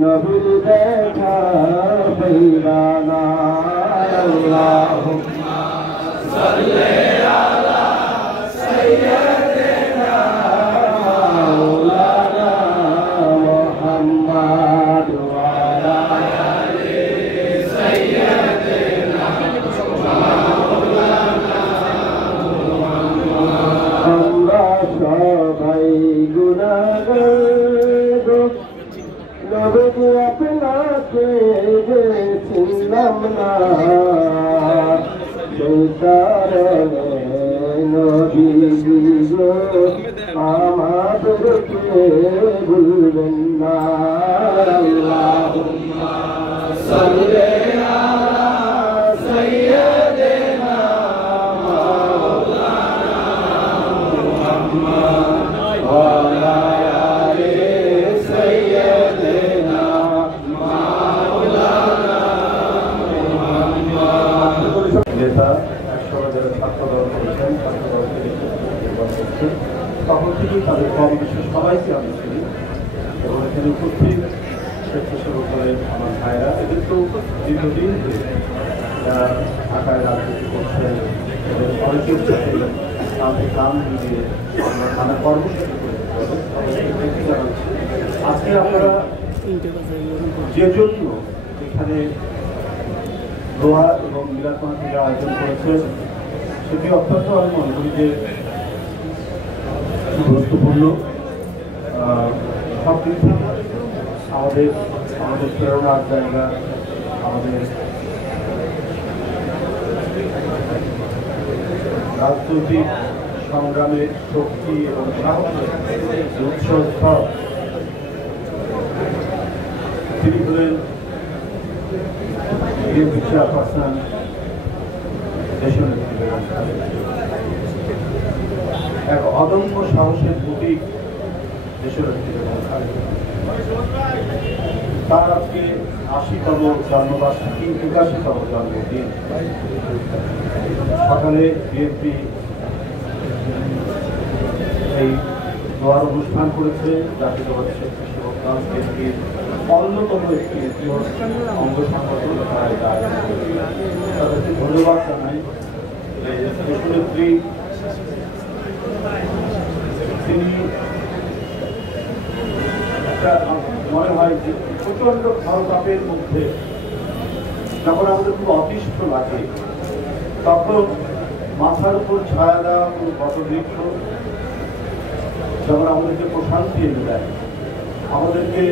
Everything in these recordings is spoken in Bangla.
নবীর দেখা পাইবানা আল্লাহুম্মা সাল্লি আলা সাইয়্যিদিনা মাওলানা মুহাম্মদ ওয়া আলা আলি সাইয়্যিদিনা মাওলানা মুহাম্মদ। আমরা সবাই গুনাহগার নবী আপনাকে যে চিনলাম না সেই কারণে নবী আমাদেরকে ভুলবেন না আল্লাহুম্মা সাল্লি আলা সাইয়্যিদিনা মাওলানা মুহাম্মদ ওয়া আলা আলি সাইয়্যিদিনা মাওলানা মুহাম্মদ। নেতা ১০০ ছাত্র দল করেছেন, ছাত্র দল করছেন, তখন থেকেই তাদের কম বেশি সবাইকে আমি চিনি এবং এখানে উপস্থিত স্বেচ্ছাসেবক দলের আমার ভাইরা এদেরকেও দীর্ঘদিন যারা ঢাকায় রাজনীতি করছেন এবং অনেকের সাথে তাদের গান দিয়ে আমরা কর্মসূচি করে জানাচ্ছি। আজকে আপনারা যে জন্য এখানে দোয়া এবং মিলাদ মাহফিলের আয়োজন করেছেন সেটি অত্যন্ত আমি মনে করি যে গুরুত্বপূর্ণ। সব দিক থেকে আমাদের প্রেরণার জায়গা, আমাদের রাজনৈতিক সংগ্রামের শক্তি এবং সাহসের উৎসস্থল তিনি হলেন বিএনপি চেয়ারপারসন দেশনেত্রী বেগম খালেদা জিয়া। এক অদম্য সাহসের প্রতীক দেশনেত্রী বেগম খালেদা জিয়া। তার আজকে ৮০তম জন্মবার্ষিকী, ৮১তম জন্মদিন। সকালে বিএনপি এই দোয়ার অনুষ্ঠান করেছে। জাতীয়তাবাদী স্বেচ্ছাসেবক দল বিএনপির অন্যতম একটি অঙ্গ সংগঠন, তাদেরকে ধন্যবাদ জানাই। দেশনেত্রী তিনি একটা মনে হয় যে প্রচন্ড খরতাপের মধ্যে যখন আমাদের খুব অতিষ্ঠ লাগে তখন মাথার উপর ছায়া দেওয়া কোনো বটবৃক্ষ যখন আমাদেরকে প্রশান্তি এনে দেয়, আমাদেরকে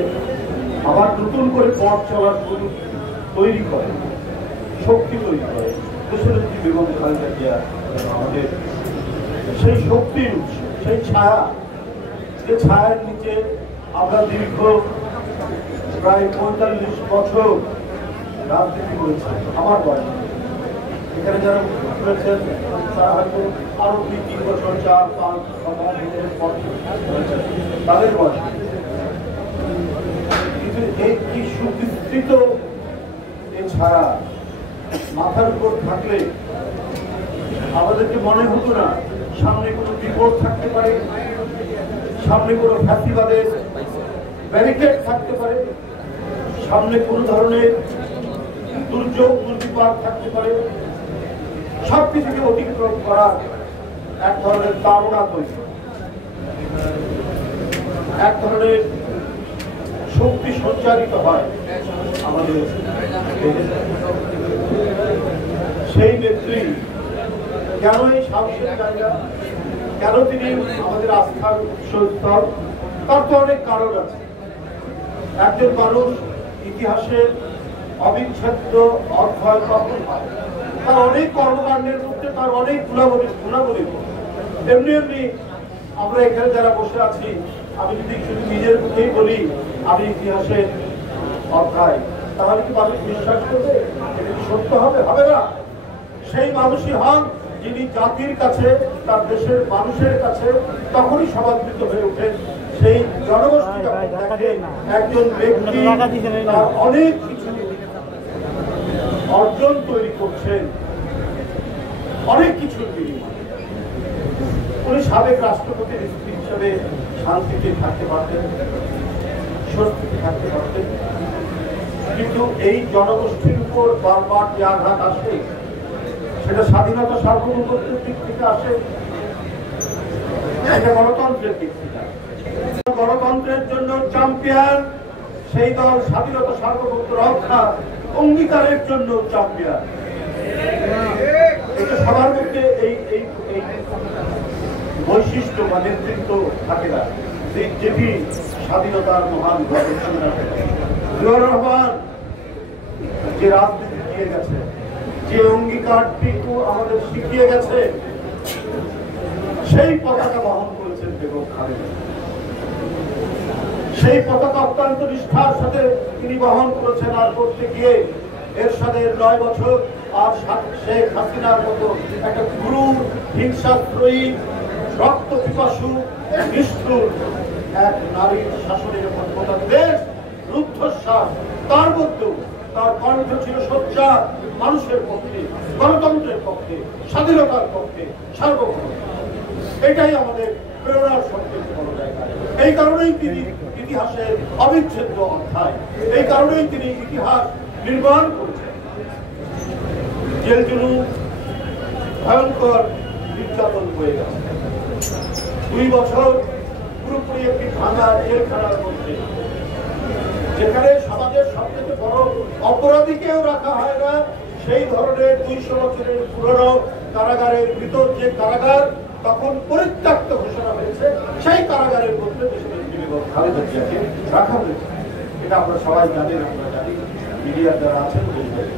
আবার নতুন করে পথ চলার তৈরি করে, শক্তি তৈরি করে। দেশনেত্রী বেগম খালেদা জিয়া আমাদের সেই শক্তির উৎস, সেই ছায়া, যে ছায়ার নিচে আমরা দীর্ঘ প্রায় ৪৫ বছর রাজনীতি করেছি। আমার বয়স এখানে যারা করেছেন তারা হয়তো আরো ২-৩ বছর, ৪-৫ তাদের বয়স। কিন্তু এই কি সুবিস্তৃত এই ছায়া মাথার উপর থাকলে আমাদেরকে মনে হতো না সামনে কোনো বিপদ থাকতে পারে, সামনে কোনো ফ্যাসিবাদের ব্যারিকেড থাকতে পারে, সামনে কোনো ধরনের দুর্যোগ দুর্বিপাক থাকতে পারে। সবকিছুকে অতিক্রম করার এক ধরনের তাড়না তৈরি, এক ধরনের শক্তি সঞ্চারিত হয় আমাদের। সেই নেত্রী কেন এই সাহসের জায়গা, কেন তিনি আমাদের আস্থার উৎসস্থল, তার তো অনেক কারণ আছে। একজন মানুষ ইতিহাসের অবিচ্ছেদ্য অধ্যায় কখন হয়, তার অনেক কর্মকাণ্ডের মধ্যে তার অনেক গুণাবলী। এমনি এমনি আমরা এখানে যারা বসে আছি, আমি যদি শুধু নিজের মুখেই বলি আমি ইতিহাসের অধ্যায়, তাহলে কি মানুষ বিশ্বাস করবে? এটা কি সত্য হবে? হবে না। সেই মানুষই হন যিনি জাতির কাছে, তার দেশের মানুষের কাছে তখনই সমাদৃত হয়ে ওঠেন। সেই জনগোষ্ঠী যখন দেখে একজন ব্যক্তি তার অনেক কিছু অর্জন তৈরি করছেন, অনেক কিছুর বিনিময়ে। উনি সাবেক রাষ্ট্রপতির স্ত্রী হিসেবে শান্তিতে থাকতে পারতেন, স্বস্তিতে থাকতে পারতেন, কিন্তু এই জনগোষ্ঠীর উপর বারবার যে আঘাত আসে, সেটা স্বাধীনতা সার্বভৌমত্বের দিক থেকে আসে, এটা গণতন্ত্রের দিক থেকে। গণতন্ত্রের জন্য চ্যাম্পিয়ন সেই দল, স্বাধীনতা সার্বভৌমত্ব রক্ষা অঙ্গীকারের জন্য চ্যাম্পিয়ন। এটা সবার মধ্যে এই বৈশিষ্ট্য বা নেতৃত্ব থাকে না, যেটি স্বাধীনতার মহান জিয়াউর রহমান যে রাজনীতি দিয়ে গেছে, যে অঙ্গীকারটিকে আমাদের শিখিয়ে গেছে, সেই পতাকা বহন করেছেন বেগম খালেদা। সেই পতাকা অত্যন্ত নিষ্ঠার সাথে তিনি বহন করেছেন। আর করতে গিয়ে এরশাদের 9 বছর আর শেখ হাসিনার মতো একটা ক্রূর, হিংসাত্রয়ী, রক্ত পিপাসু, নিষ্ঠুর এক নারীর শাসনের উপর গোটা দেশ রুদ্ধশ্বাস। তার মধ্যেও তার কণ্ঠ ছিল সোচ্চার, মানুষের পক্ষে, গণতন্ত্রের পক্ষে, স্বাধীনতার পক্ষে, সার্বভৌম। এটাই আমাদের প্রেরণার সবচেয়ে বড় জায়গা। এই কারণেই তিনি ইতিহাসের অবিচ্ছেদ্য অধ্যায়, এই কারণেই তিনি ইতিহাস নির্মাণ করেছেন। জেল জুলুম, ভয়ঙ্কর নির্যাতন হয়ে গেছে। 2 বছর পুরোপুরি একটি ভাঙা জেলখানার মধ্যে, যেখানে সমাজের সবচেয়ে বড় অপরাধীকেও রাখা হয় না, সেই ধরনের 200 বছরের পুরনো কারাগারের ভিতর যে কারাগার তখন পরিত্যক্ত ঘোষণা হয়েছে, সেই কারাগারের মধ্যে দেশনেত্রী বেগম খালেদা জিয়াকে রাখা হয়েছে। এটা আমরা সবাই জানি, আমরা জানি, মিডিয়ার যারা আছেন বলবেন।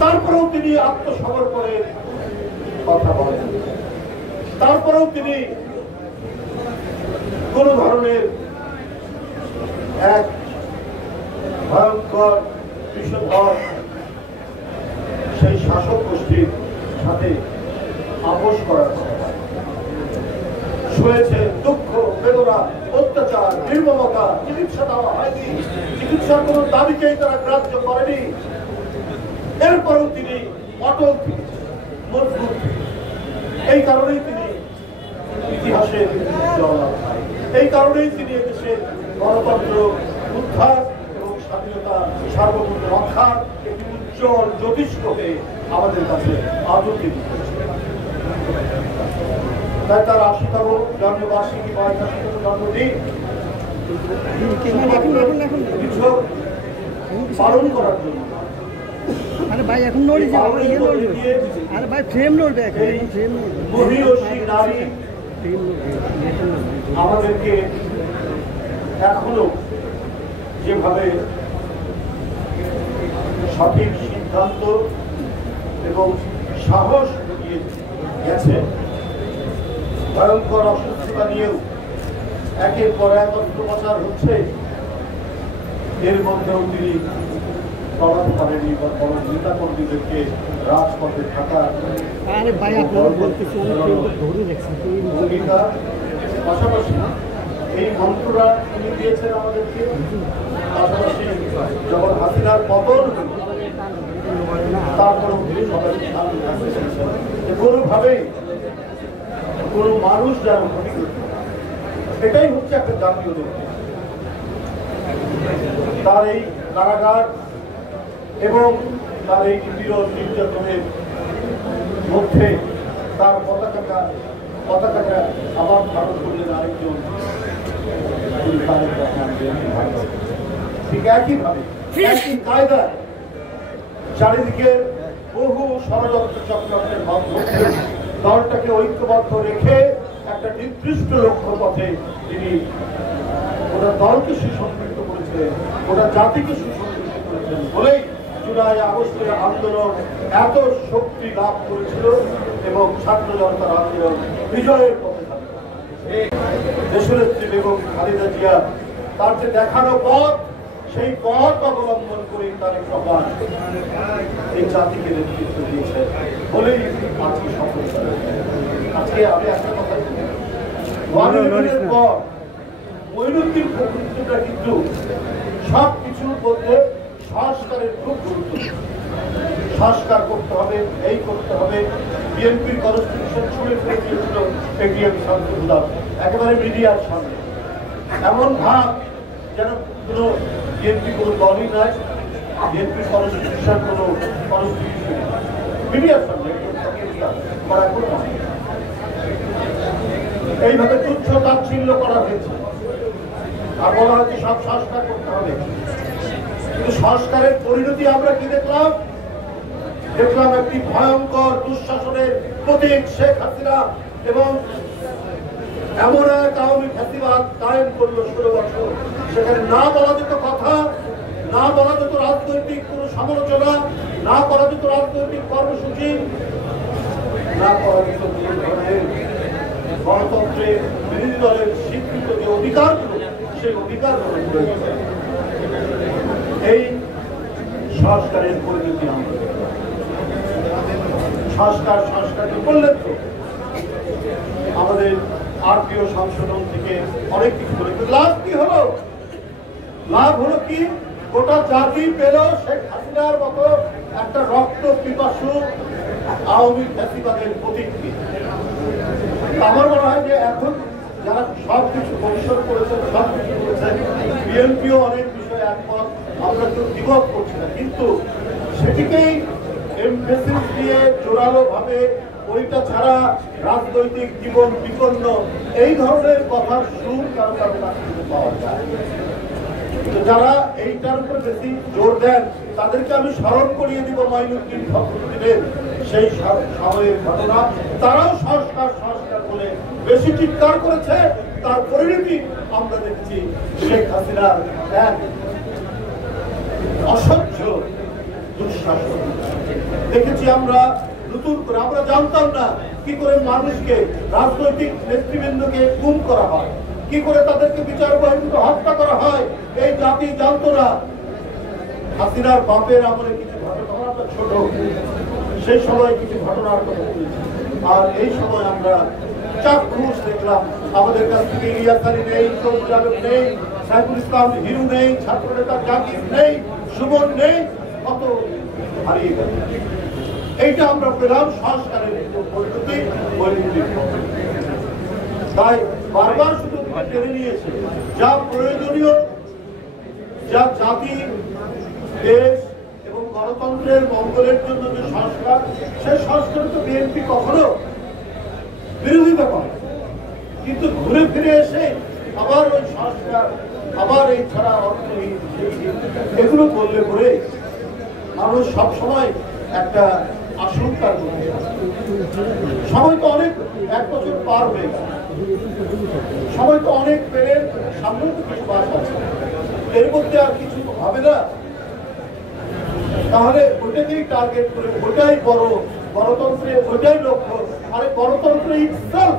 তারপরেও তিনি আত্মসমর্পণের কথা বলেন, তারপরেও তিনি কোন ধরনের এক ভয়ঙ্কর বিষধর সেই শাসক গোষ্ঠীর সাথে আপোষ করার কথা শুনেছে। দুঃখ, বেদনা, অত্যাচার, নির্মমতা, চিকিৎসা দেওয়া হয়নি, চিকিৎসার কোন দাবিকেই তারা গ্রাহ্য করেনি। এরপরেও তিনি অটল, মজবুত। এই কারণেই তিনি ইতিহাসের এই কারণেই তিনি এদেশের গণতন্ত্র উদ্ধার এবং স্বাধীনতা সার্বভৌম রক্ষার একটি উজ্জ্বল জ্যোতিষ্ক হয়ে আমাদের কাছে আজও তিনি। তাই তার 80তম জন্মবার্ষিকী বা 81তম জন্মদিন পালন করার জন্য আরে ভাই এখন নড়ি যাও, আরে ভাই ফ্রেম নড়বে, ফ্রেম মহিষী নারী আমাদেরকে এখনো যেভাবে সঠিক সিদ্ধান্ত এবং সাহস দিয়ে গেছে, ভয়ঙ্কর অসুস্থতা নিয়েও একের পর এক অস্ত্রোপচার হচ্ছে, এর মধ্যেও তিনি কমাতে পারেনি বা বড় নেতা কর্মীদেরকে রাজপথে থাকার ভূমিকা। পাশাপাশি এই মন্ত্ররা তিনি দিয়েছেন আমাদেরকে। পাশাপাশি যখন হাসিনার পতন তারপরেও তিনি সবাই কোনোভাবেই কোনো মানুষ যেন ক্ষতি করতে, এটাই হচ্ছে একটা জাতীয় লক্ষ্য। তার এই কারাগার এবং তার এই নির্যাতনের মধ্যে তার পতাকাটা আবার ধারণ করলেন আরেকজন, ঠিক একইভাবে একই কায়দায় চারিদিকে বহু ষড়যন্ত্র চক্রান্তের মাধ্যমে দলটাকে ঐক্যবদ্ধ রেখে একটা নির্দিষ্ট লক্ষ্য পথে তিনি ওটা দলকে সুসংগঠিত করেছিলেন, ওটা জাতিকে সুসংগঠিত করেছিলেন বলেই জুলাই আগস্টের আন্দোলন এত শক্তি লাভ করেছিল এবং ছাত্র জনতার আন্দোলন বিজয়ের পথে থাকে। দেশনেত্রী বেগম খালেদা জিয়া তার যে দেখানো পথ, সেই পথ অবলম্বন করে তারা সবাই এই জাতিকে নেতৃত্ব দিয়েছে বলেই আজকে সফল। আজকে আমি একটা কথা বলি, পর মঈনুদ্দিন ফখরুদ্দিনরা কিন্তু সব কিছুর মধ্যে সংস্কারের খুব গুরুত্ব। সংস্কার করতে হবে, এই করতে হবে। বিএনপির কনস্টিটিউশন ছুঁড়ে ফেলে দিয়েছিল এটিএম শামসুল, একেবারে মিডিয়ার সামনে। এমন ভাব যেন কোনো বিএনপি কোনো দলই নয়, বিএনপির কনস্টিটিউশন কোনো কনস্টিটিউশন মিডিয়ার সামনে করা কোনো নয়। এইভাবে তুচ্ছ তাচ্ছিল্য করা হয়েছে আর বলা হচ্ছে সব সংস্কার করতে হবে। কিন্তু সংস্কারের পরিণতি আমরা কি দেখলাম? দেখলাম একটি ভয়ঙ্কর দুঃশাসনের প্রতীক শেখ হাসিনা, এবং এমন এক আওয়ামী ফ্যাসিবাদ কায়েম করলো 16 বছর। সেখানে না বলা যেত কথা, না বলা যেত রাজনৈতিক কোন সমালোচনা, না করা যেত রাজনৈতিক কর্মসূচি, না করা যেত গণতন্ত্রের বিরোধী দলের স্বীকৃত যে অধিকারগুলো, সেই অধিকারগুলো। এই সংস্কারের পরিণতি আমরা সংস্কার করলেন তো আমাদের আরপিও সংশোধন থেকে অনেক কিছু করে। লাভ কি হলো? লাভ হলো কি? গোটা জাতি পেল শেখ হাসিনার মতো একটা রক্ত পিপাসু আওয়ামী ফ্যাসিবাদের প্রতীককে। আমার মনে হয় যে এখন যারা সবকিছু পরিশোধ করেছেন, সবকিছু করেছেন, বিএনপিও অনেক বিষয়ে একমত, আমরা কেউ দ্বিমত করছি না, কিন্তু সেটিকেই এমফেসিস দিয়ে জোরালো ভাবে ওইটা ছাড়া রাজনৈতিক জীবন বিপন্ন, এই ধরনের কথার সুর কারো কারো কাছ থেকে পাওয়া যায়। যারা এইটার উপর বেশি জোর দেন তাদেরকে আমি স্মরণ করিয়ে দিব মঈনুদ্দিন ফখরুদ্দিনের সেই সময়ের ঘটনা। তারাও সংস্কার বলে বেশি চিৎকার করেছে, তার পরিণতি আমরা দেখছি শেখ হাসিনার এক অসহ্য দুঃশাসন দেখেছি আমরা। নতুন করে আমরা জানতাম না কি করে মানুষকে, রাজনৈতিক নেতৃবৃন্দকে গুম করা হয়, কি করে তাদেরকে বিচার বহির্ভূত হত্যা করা হয়, এই জাতি জানতো না। হাসিনার বাপের আমলে কিছু ঘটনা, ছোট সেই সময় কিছু ঘটনার কথা বলেছি, আর এই সময় আমরা চাক্ষুষ দেখলাম আমাদের কাছ থেকে ইলিয়াস আলী নেই, সবুজ আলম নেই, সাইফুল ইসলাম হিরু নেই, ছাত্র নেতা জাকির নেই, সুমন নেই, কত হারিয়ে গেল। এইটা আমরা পেলাম সংস্কারের পরিণতি। তাই বারবার শুধু টেনে নিয়েছে যা প্রয়োজনীয়, যা জাতি, দেশ এবং গণতন্ত্রের মঙ্গলের জন্য যে সংস্কার, সেই সংস্কার তো বিএনপি কখনো বিরোধিতা করে, কিন্তু ঘুরে ফিরে এসে আবার ওই সংস্কার, আবার এই ছাড়া অর্থহীন এগুলো বললে পরে মানুষ সবসময় একটা আশঙ্কার মধ্যে। সময় তো অনেক, 1 বছর পার হয়ে গেল, সময় তো অনেক পেরের সামনে তো কিছু বাস আছে, এর মধ্যে আর কিছু হবে না। তাহলে ওইটাকেই টার্গেট করে, ওটাই বড়, গণতন্ত্রে ওইটাই লক্ষ্য। আরে গণতন্ত্র ইটসেলফ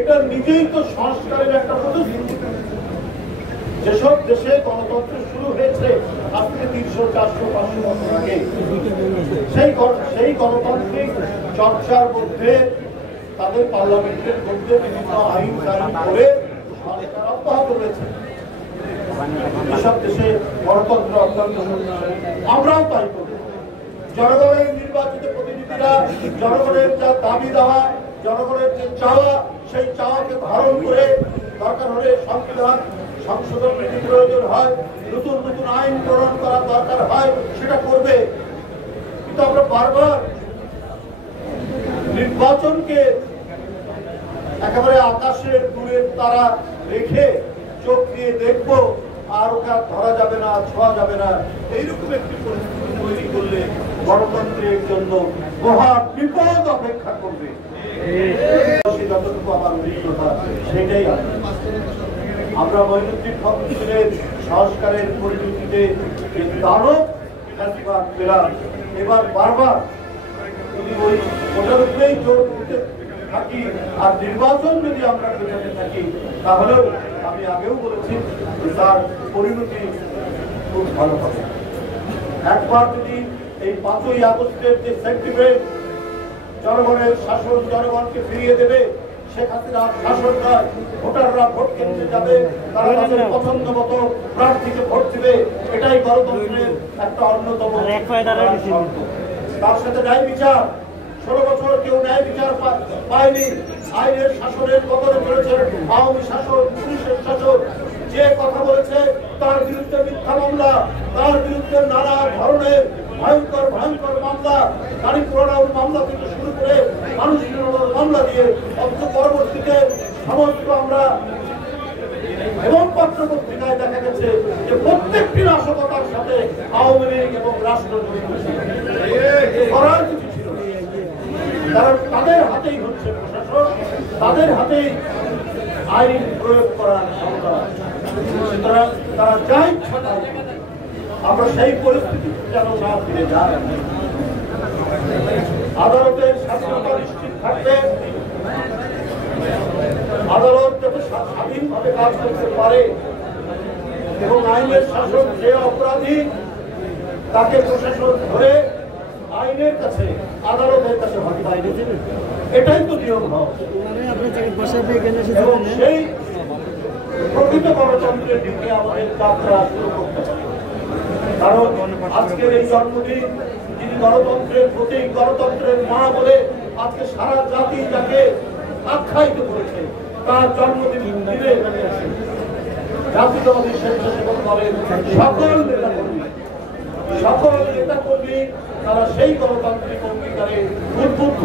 এটা নিজেই তো সংস্কারের একটা প্রতিশ্রুতি। যেসব দেশে গণতন্ত্র শুরু হয়েছে আজ থেকে 300, 400, 500 বছর আগে, সেই গণতান্ত্রিক চর্চার মধ্যে তাদের পার্লামেন্টের মধ্যে বিভিন্ন আইন কানুন করে সংস্কার অব্যাহত রয়েছে। এসব দেশে গণতন্ত্র অত্যন্ত, আমরাও তাই করি। জনগণের নির্বাচিত প্রতিনিধিরা জনগণের যা দাবি দেওয়া, জনগণের যে চাওয়া, সেই চাওয়াকে ধারণ করে দরকার হলে সংবিধান সংশোধন যদি প্রয়োজন হয়, নতুন নতুন আইন প্রণয়ন করার দরকার হয়, সেটা করবে। কিন্তু আমরা বারবার নির্বাচনকে একেবারে আকাশের দূরের তারা রেখে চোখ দিয়ে দেখবো আর ওটা ধরা যাবে না, ছোঁয়া যাবে না, এইরকম একটি পরিস্থিতি তৈরি করলে গণতন্ত্রের জন্য মহা বিপদ অপেক্ষা করবে। যতটুকু আমার অভিজ্ঞতা সেটাই আমরা মঈনুদ্দিন ফখরুদ্দিনের সংস্কারের পরিণতিতে দানব ফ্যাসিবাদ পেলাম। এবার বারবার যদি ওই ওটার উপরেই জোর দিতে থাকি আর নির্বাচন যদি আমরা পেছনে থাকি, তাহলেও আমি আগেও বলেছি তার পরিণতি খুব ভালো হবে। একবার যদি এই 5ই আগস্টের যে সেন্টিমেন্ট, জনগণের শাসন জনগণকে ফিরিয়ে দেবে, শেখ হাসিনার শাসন নয়, ভোটাররা ভোট কেন্দ্রে যাবে, তারা তাদের পছন্দ মতো প্রার্থীকে ভোট দিবে, এটাই গণতন্ত্রের একটা অন্যতম শর্ত। তার সাথে ন্যায় বিচার, 16 বছর কেউ ন্যায় বিচার পায়নি। আইনের শাসনের কবলে চলেছে আওয়ামী শাসন, পুলিশের শাসন। যে কথা বলেছে তার বিরুদ্ধে মিথ্যা মামলা, তার বিরুদ্ধে নানা ধরনের ভয়ঙ্কর ভয়ঙ্কর মামলা, গাড়ি পোড়ানোর মামলা থেকে শুরু করে মানুষ মামলা দিয়ে পরবর্তীতে সমস্ত আমরা এবং পত্র পত্রিকায় দেখা গেছে যে প্রত্যেকটি নাশকতার সাথে আওয়ামী লীগ এবং রাষ্ট্র জড়িত ছিল। করার কিছু ছিল না, কারণ তাদের হাতেই হচ্ছে প্রশাসন, তাদের হাতেই আইন প্রয়োগ করার ক্ষমতা। সুতরাং তারা যা ইচ্ছা করে, আমরা সেই পরিস্থিতি যেন না ফিরে যাই। আদালতের স্বাধীনতা নিশ্চিত থাকবে, আদালত যাতে স্বাধীনভাবে কাজ করতে পারে এবং আইনের শাসন, যে অপরাধী তাকে প্রশাসন ধরে আইনের কাছে, আদালতের কাছে বাইরে দেবে, এটাই তো নিয়ম হওয়া। এবং সেই প্রকৃত গণতন্ত্রের দিকে আমাদের যাত্রা শুরু করতে হবে। কারণ আজকের এই জন্মদিন, যিনি গণতন্ত্রের প্রতীক, গণতন্ত্রের মা বলে আজকে সারা জাতি যাকে আখ্যায়িত করেছে, তার জন্মদিন দিনে জাতীয়তাবাদী স্বেচ্ছাসেবক দলের সকল নেতাকর্মী তারা সেই গণতান্ত্রিক অঙ্গীকারে উদ্বুদ্ধ।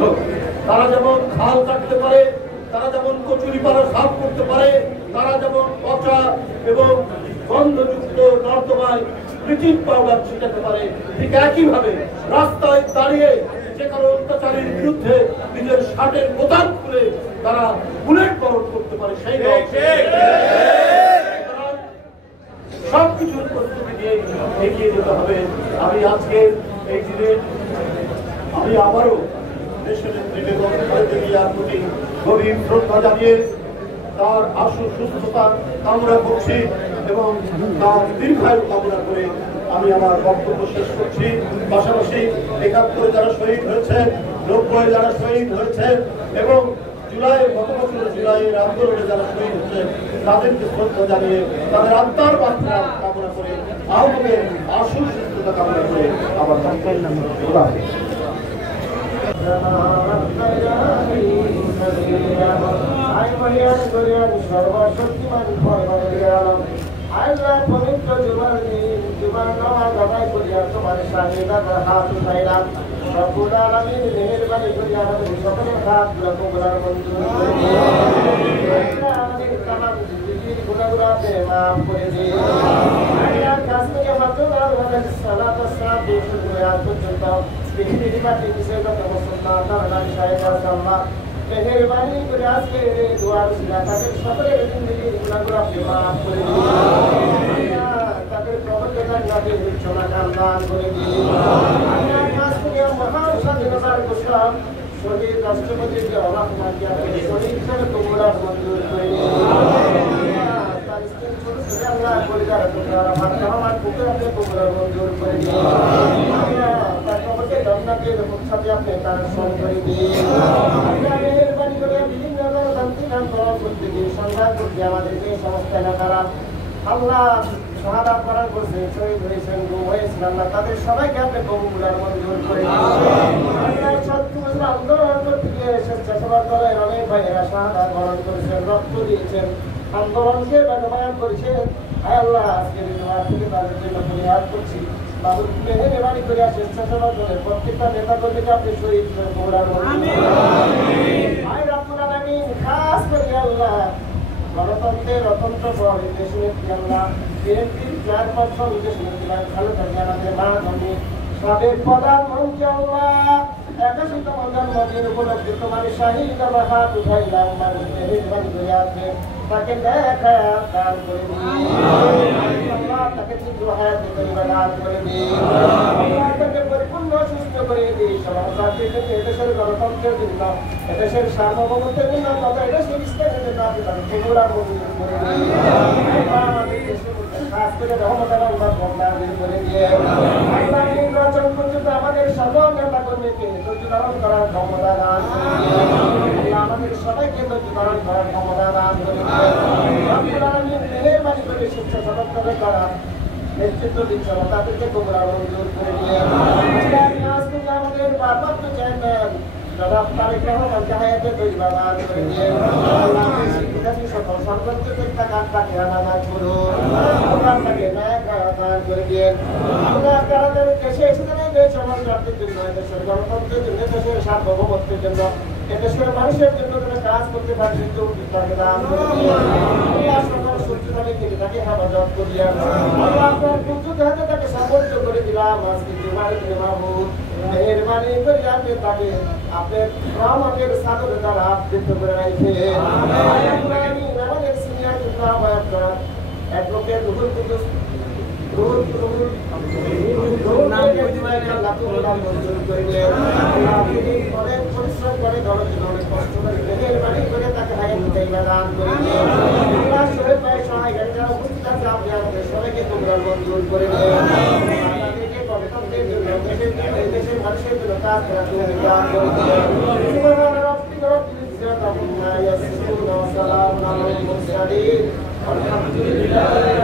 তারা যেমন খাল কাটতে পারে, তারা যেমন কচুরিপাড়া সাফ করতে পারে, তারা যেমন পচা এবং গন্ধযুক্ত নর্দমায় ব্লিচিং পাউডার ছিটাতে পারে, ঠিক একইভাবে রাস্তায় দাঁড়িয়ে যে কোনো অত্যাচারীর বিরুদ্ধে নিজের শার্টের বোতাম খুলে তারা বুলেট বরণ করতে পারে। সেই সবকিছুর প্রস্তুতি নিয়ে এগিয়ে যেতে হবে। আমি আজকের এই দিনে আমি আবারও দেশের নেত্রী বেগম খালেদা জিয়ার প্রতি গভীর শ্রদ্ধা জানিয়ে তার আশু সুস্থতা কামনা করছি এবং তার দীর্ঘায়ু কামনা করে আমি আমার বক্তব্য শেষ করছি। পাশাপাশি ৭১ যারা শহীদ হয়েছে, ৯০ যারা শহীদ হয়েছে এবং গত বছর জুলাইয়ের আন্দোলনে যারা শহীদ হয়েছে, তাদেরকে শ্রদ্ধা জানিয়ে তাদের আত্মার বার্তা কামনা করে আহ্বানের আশু সুস্থতা কামনা করে আমার আল্লাহ পবিত্র জুমার নামাজ আদায় করিয়া তোমার স্বাধীনতার হাত উঠাইলাম। রব্বুল আলামিন মেহেরবানি করিয়া আমাদের সকলের হাতগুলো কবুল মঞ্জুর করে দিন। আমাদের তামাম জিন্দেগির গুনাহগুলোকে মাফ করে দিন। আল্লাহর কাছ থেকে হাজার হাজার সালাত ও সালাম দিয়ে শুরু করে আজ পর্যন্ত পৃথিবীর মাটি কিসের কথা মুসলমান তারা সাহেব আল্লাহ মেহেরবানি করে আজকে দোয়া ছিলা তাদের সকলের জিন্দেগির গুনাহগুলোকে মাফ করে দিন। তাদের প্রবর্তন জান্নাতের বিছানা দান করে দিন। আল্লাহর কাছ থেকে মহান স্বাধীনতার ঘোষণা শহীদ রাষ্ট্রপতিকে রহমানকে আপনি শহীদ হিসেবে কবুল মঞ্জুর করে দিন। তার স্ত্রী ছোট ছোট আল্লাহ পরিবার আমার আমার পুত্র আপনি কবুল মঞ্জুর করে দিন। তার কবরকে জান্নাতের সাথে আপনি তার সঙ্গ করে দিন। মেহেরবানি করে বিভিন্ন গণতান্ত্রিক আন্দোলন করতে গিয়ে সংঘাত করতে আমাদেরকে সমস্ত এলাকারা আল্লাহ শাহাদাত বরণ করছে, শহীদ হয়েছেন, গুম হয়েছেন, আল্লাহ তাদের সবাইকে আপনি কবুল আর মঞ্জুর করে দিন। আল্লাহ ৭০ বছর আন্দোলন করতে গিয়ে স্বেচ্ছাসেবক দলের অনেক ভাইয়েরা শাহাদাত বরণ করেছেন, রক্ত দিয়েছেন, আন্দোলনকে বাস্তবায়ন করেছেন। আল্লাহ আজকে থেকে তাদের জন্য পরিহার করছি। বাবু মেহেরবানি করে স্বেচ্ছাসেবক দলের প্রত্যেকটা নেতা কর্মীকে আপনি শহীদ কবুল আর মঞ্জুর করে দিন। আয় রব্বুল আলামিন খাস করে আল্লাহ গণতন্ত্রের অতন্ত্র প্রভাবিত দেশে আল্লাহ বিএনপির চেয়ারপারসন দেশের খালেদা জিয়া আমাদের মা ধনী সাবেক প্রধানমন্ত্রী আল্লাহ ৮১তম জন্মদিন উপলক্ষে তোমার শাহীদ আমার হাত উঠাইলাম, মানুষ মেহেরবানি করে আছে তাকে দেখা দান করে দিন। আল্লাহ তাকে তীব্র হায়াত পরিবার দান করে দিন। আল্লাহ তাকে পরিপূর্ণ সুস্থ করে দিন। সমাজ এদেশের গণতন্ত্রের জন্য, এদেশের সার্বভৌমত্বের জন্য, তথা এদেশের ইসলামের জন্য আপনি তাকে কবুল আর মঞ্জুর করে দিন। আল্লাহ আমাদের দেশের মধ্যে খাস করে রহমত আল্লাহ নাযিল করে দিয়ে আল্লাহ নির্বাচন পর্যন্ত আমাদের সকল নেতা কর্মীকে ধৈর্য ধারণ করার ক্ষমতা দান করে দিয়ে আল্লাহ আমাদের সবাইকে ধৈর্য ধারণ করার ক্ষমতা দান করে দিয়ে রব্বুল আলামিন মেহেরবানি করে স্বেচ্ছাসেবকভাবে করা নেতৃত্ব দিচ্ছেন তাদেরকে কবুল আর মঞ্জুর করে দিয়ে আজ থেকে আমাদের ভারপ্রাপ্ত চেয়ারম্যান জনাব তারেক রহমানকে হায়াতে তৈবা দান করে দিয়ে আল্লাহ শিক্ষার্থী সকল সর্বোচ্চ চেষ্টা কাজটাকে আনাদান করুন আল্লাহ তাকে ন্যায় দান করে দিয়ে আল্লাহ তাদের দেশে এসেছেন দেশ সমাজ রাখতে জন্য দেশের গণতন্ত্রের জন্য দেশের সার্বভৌমত্বের জন্য এদেশের মানুষের জন্য তারা কাজ করতে পারে কিন্তু তাকে দান করে দিয়ে আল্লাহ সকল সুস্থতাকে থেকে তাকে হেফাজত করিয়া আল্লাহ আপনার দুর্যোগ হাতে তাকে সাহায্য করে দিলাম আজকে জুমার দিনে মাহমুদ মেহেরবানি করে আপনি তাকে আপনার রহমতের সাদরে দ্বারা আবৃত করে রাখে আমাদের সিনিয়র অ্যাডভোকেট রুহুল কুদ্দুস অনেক পরিশ্রম করে দলের জন্য অনেক কষ্ট করে মেহেরবানি করে তাকে হায়াত তৈবা দান করে দিয়ে আল্লাহ শরীফ ভাই সহায় যারা উপস্থিত আছে আপনি আমাদের সবাইকে তোমরা মঞ্জুর করে দিয়ে আমাদেরকে গণতন্ত্রের জন্য দেশের মানুষের জন্য কাজ করার জন্য দান করে দিয়ে সুবহান রাব্বিকা রাব্বিল ইজ্জাতি আম্মা ইয়াসিফুন ওয়া সালামুন আলাল মুরসালিন আলহামদুলিল্লাহ।